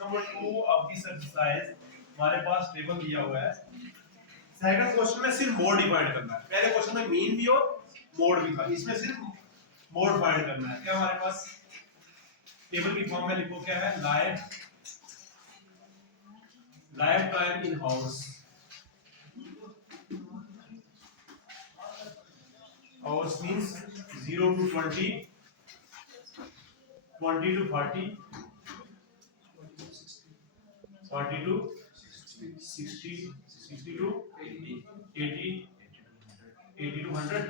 Question number 2 of this exercise हमारे पास table दिया हुआ है। सेकंड क्वेश्चन में सिर्फ मोड डिफाइन करना है। पहले क्वेश्चन में मीन भी और मोड भी था, इसमें सिर्फ मोड फाइंड करना है। क्या हमारे पास टेबल की फॉर्म में लिखो, क्या है, life time in house. House means 0 to 20, 20 to 40, 40 to 60, 60 to 80, 80 to 100,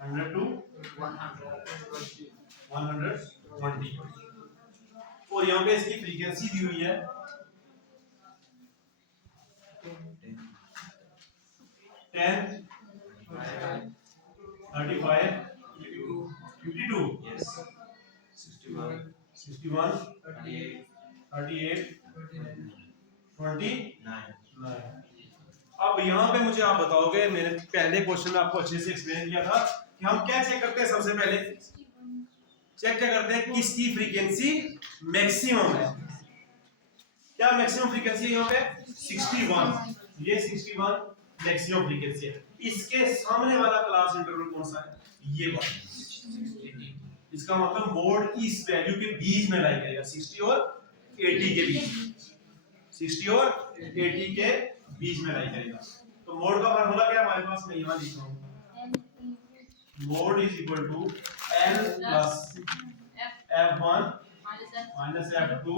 100 to 120। और यहाँ पे इसकी फ्रीक्वेंसी दी हुई है 10, 35, 52, 61, 38, 29। अब यहाँ पे मुझे आप बताओगे, मैंने पहले क्वेश्चन में आपको अच्छे से एक्सप्लेन किया था कि हम क्या चेक करते हैं। सबसे पहले चेक क्या करते हैं, किसकी फ्रीक्वेंसी मैक्सिमम है। क्या मैक्सिमम फ्रीक्वेंसी है यहाँ पे 61, ये 61 मैक्सिमम फ्रीक्वेंसी है। इसके सामने वाला क्लास इंटरवल कौन सा है, ये वाला। इसका मतलब मोड इस वैल्यू के बीच में लाई करेगा, 60 और 80 के बीच, 60 और 80 के बीच में लाई करेगा। तो मोड का फार्मूला क्या है हमारे पास, मैं यहाँ लिख रहा हूँ, mode is equal to L plus F1 minus F2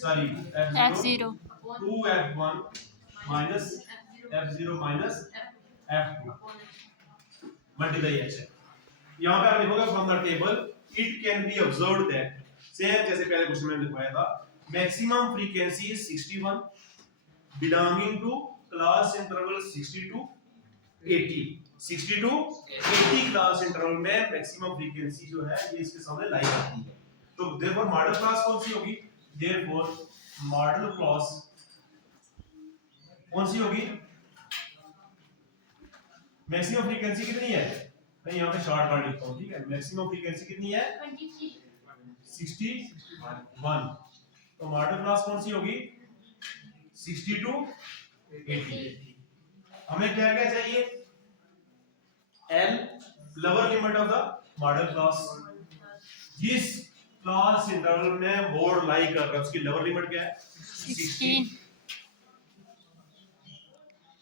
sorry F0 2F1 minus F0 minus F2 multiply H। यहाँ पे आप लिखोगे from the table it can be observed that, same जैसे पहले क्वेश्चन में लिखवाया था, maximum frequency is 61 belonging to class interval 60 to 80, 60 to 80 class interval में मैक्सिमम फ्रीक्वेंसी जो है ये इसके सामने लाई जाती है। तो देयरफॉर मॉडल क्लास कौन सी होगी, देयरफॉर मॉडल क्लास कौन सी होगी, मैक्सिमम फ्रीक्वेंसी कितनी है, मैं यहाँ पे शॉर्ट कार्ड लिखता हूँ, ठीक है। मैक्सिमम फ्रीक्वेंसी कितनी है 61, तो मॉडल क्लास कौन सी होगी 60 to 80। हमें क्या क्या चाहिए, L lower limit of the model class, जिस क्लास इंटरवल में मोड लाई कर रहा है उसकी लोअर लिमिट क्या है 16।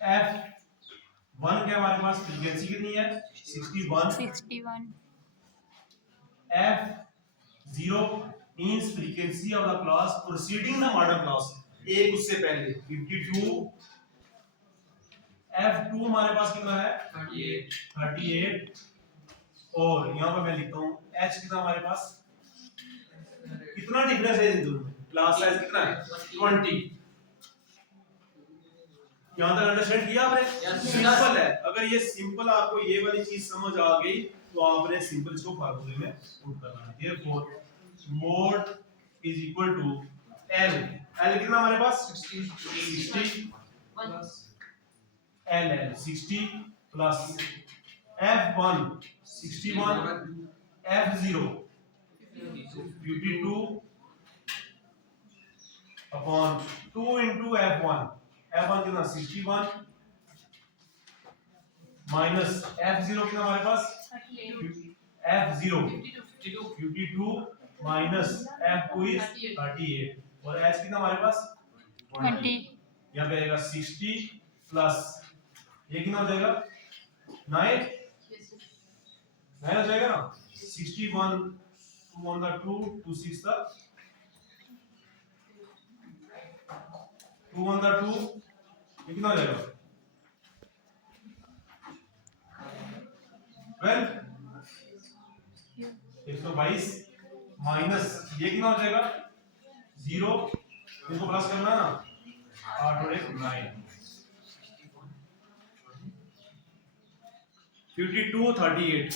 F1 क्या हमारे पास फ्रीक्वेंसी कितनी है 61। F0 means frequency of the class proceeding the model class, एक उससे पहले 52। F2 हमारे पास कितना है 38। और यहाँ पर मैं लिखता हूँ H कितना हमारे पास, कितना डिफरेंस है इन दोनों में, क्लास साइज कितना है 20। यहाँ तक अंडरस्टैंड किया आपने, सिंपल है। अगर ये सिंपल आपको ये वाली चीज समझ आ गई तो आपने सिंपल इसको फार्मूले में पुट करना है। Therefore mode is equal to L, L कितना हमारे पास 60 L 60 plus F1 61 F0 52 upon 2 into F1, F1 कितना 61 माइनस F0 कितना हमारे पास F0 52 माइनस F2 इज 38 और H कितना हमारे पास 20। यहाँ पे आएगा 60 प्लस ये कितना हो जाएगा 9 हो जाएगा ना, 61 2 on the 2 2 6 the 2 on the 2 ये कितना हो जाएगा 122 माइनस ये कितना हो जाएगा 0, इसको प्लस करना है ना 8 और 1 9, 52 38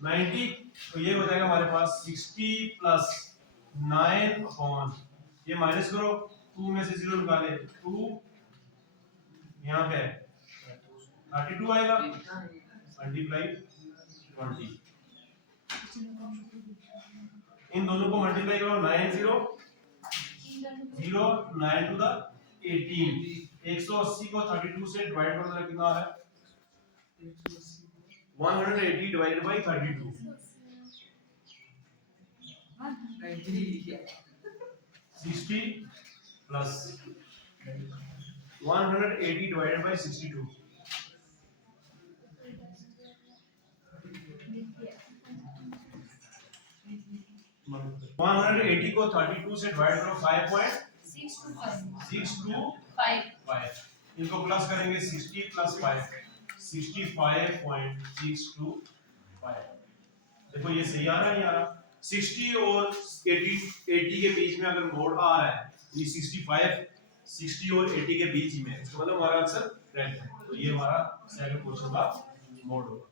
90, तो ये हो जाएगा हमारे पास 60 प्लस 9 अपॉन ये माइनस करो 2 में से 0 निकाले 2, यहाँ पे 32 आएगा मल्टीप्लाई 20। इन दोनों को मल्टीप्लाई करो 9 0 0 9 टू द 18 180 को 32 से डिवाइड करो तो कितना है 180 divided by 32 60 plus 180 divided by 62 180 को 32 से डिवाइड करो 5.625 इनको प्लस करेंगे 60 प्लस 5 65.625 देखो ये सही आ रहा है नहीं आ रहा 60 और 80 के बीच में अगर मोड आ रहा है ये 60 और 80 के बीच में इसका मतलब हमारा आंसर करेक्ट है तो ये हमारा सेकंड क्वेश्चन का मोड होगा।